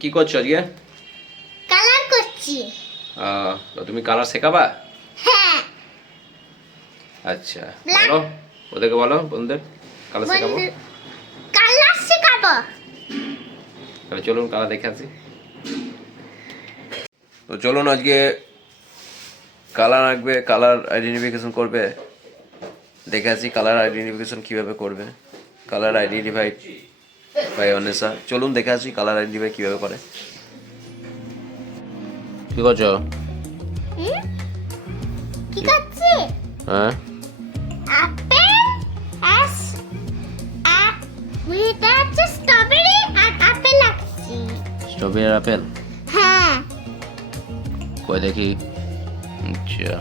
কি করছো আজকে? কালার করছি। তো তুমি কালার শেখাবা? হ্যাঁ। আচ্ছা বলো, ওদেরকে বলো, বন্ধুদের কালার শেখাবো। কালার শেখাবো। তাহলে চলুন কালার দেখে আসি। তো চলুন আজকে কালার আঁকবে, কালার আইডেন্টিফিকেশন করবে, দেখে আসি কালার আইডেন্টিফিকেশন কিভাবে করবে। Colour identify by Anesa. চলুন দেখে আসি কালার আইডেন্টিফাই কিভাবে করে। কি করছো? কি করছি? হ্যাঁ, আপেল আস এটা হচ্ছে স্ট্রবেরি আর আপেল লাগছি। স্ট্রবেরি আর আপেল? হ্যাঁ। কই দেখি। আচ্ছা,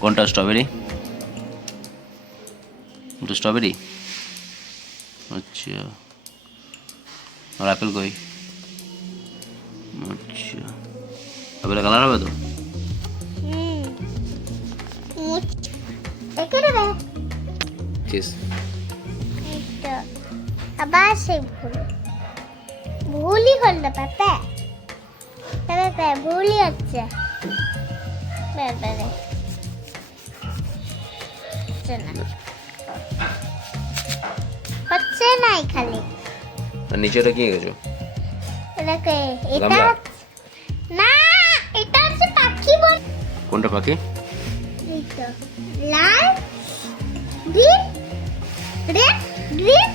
কোনটা স্ট্রবেরি? এটা স্ট্রবেরি। আচ্ছা, আর আপেল কই? আচ্ছা, আপেলের কালার হবে তো? দেখে নেবে। চিস। এইটা আবার সেই ভুলই হল না পাপা। পাপা ভুলই হচ্ছে বারবারে। হচ্ছে নাই খালি। আর নিচেটা কি গেছো? এটাকে এটা গামলা? না, এটা হচ্ছে পাখি বল। কোনটা পাখি? এইটা লাল, green, red, green,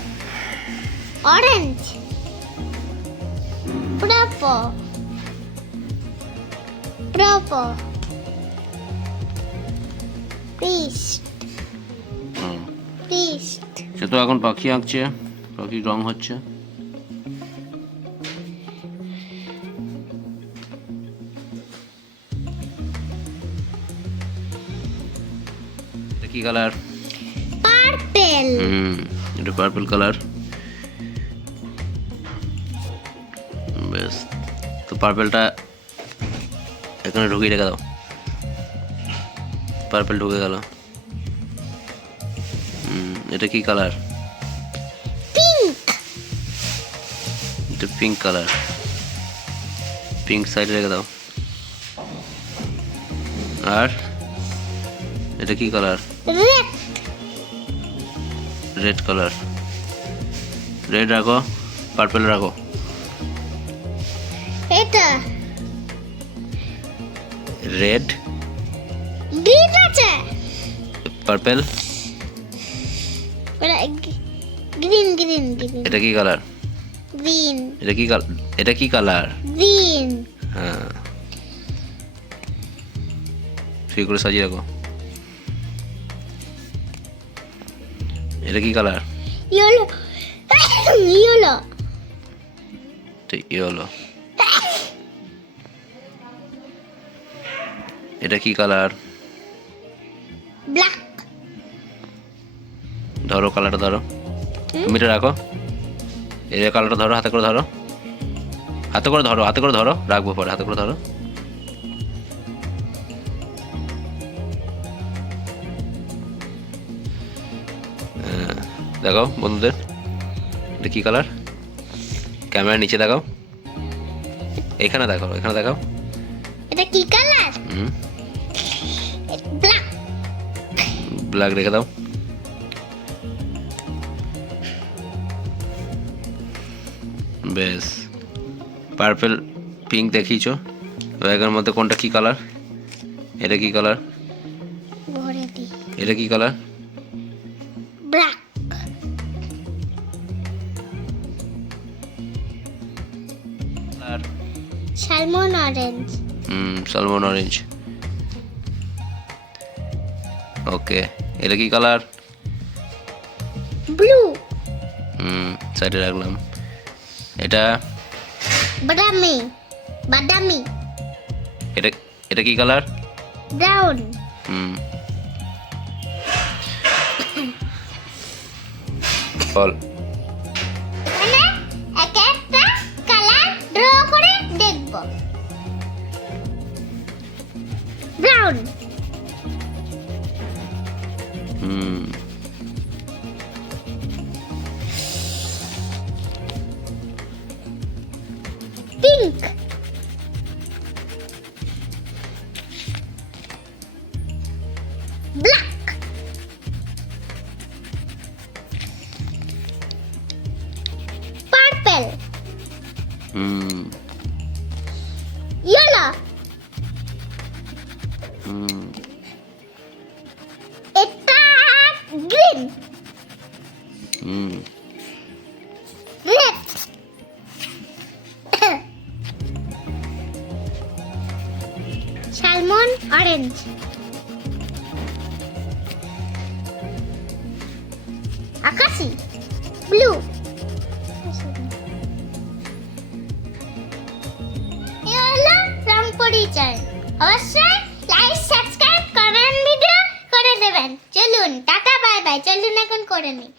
orange, purple, peach. সে তো এখন পাখি আঁকছে, পাখির রং হচ্ছে। এটা কি কালার? পার্পল। এটা পার্পল কালার। বেশ, তো পার্পলটা এখানে ঢুকিয়ে রেখে দাও। পার্পল ঢুকে গেল। এটা কি কালার? পিঙ্ক। এটা পিঙ্ক কালার। পিঙ্ক সাইডে রেখে দাও। আর এটা কি colour? Red. Red colour. Red রাখো, পার্পল রাখো। এটা রেড, গ্রিন আছে। পার্পল। Green green green. এটা কি কালার? গ্রিন এটা কি কালার? এটা কি কালার? গ্রিন। হ্যাঁ, ঠিক করে সাজিয়ে রাখো। এটা কি কালার? Yellow yellow. ঠিক ইয়েলো। এটা কি কালার? ব্ল্যাক। ধরো কালারটা, ধরো তুমি এটা রাখো। এই কালারটা ধরো, হাতে করে ধরো, হাতে করে ধরো, হাতে করে ধরো, রাখবো পরে, হাতে করে ধরো। দেখাও বন্ধুদের, এটা কি কালার? ক্যামেরার নিচে দেখাও, এখানে দেখাও, এখানে দেখাও। এটা কি কালার? ব্ল্যাক। ব্ল্যাক রেখে দাও। বেশ, পার্পল, পিঙ্ক দেখিয়েছো। ব্যাগের মধ্যে কোনটা কি কালার? এটা কি কালার? ভরে দি। এটা কি colour? Black. Salmon orange. Salmon orange. Okay, এটা কি কালার? ব্লু। সাইডে রাখলাম। এটা বাদামি বাদামি। এটা এটা কি কালার? ব্রাউন। বল। মানে এক একটা কালার ড্র করে দেখব। ব্রাউন। পিঙ্ক, ব্ল্যাক, পার্পল, হুম ইয়েলো, হুম এটা গ্রিন, হুম রেড, সালমন অরেঞ্জ, আকাশি ব্লু। এই হলো রং পরিচয়। অবশ্যই লাইক সাবস্ক্রাইব কমেন্ট ভিডিও করে দেবেন। চলুন টাটা বাই বাই। চলুন এখন করে নিই।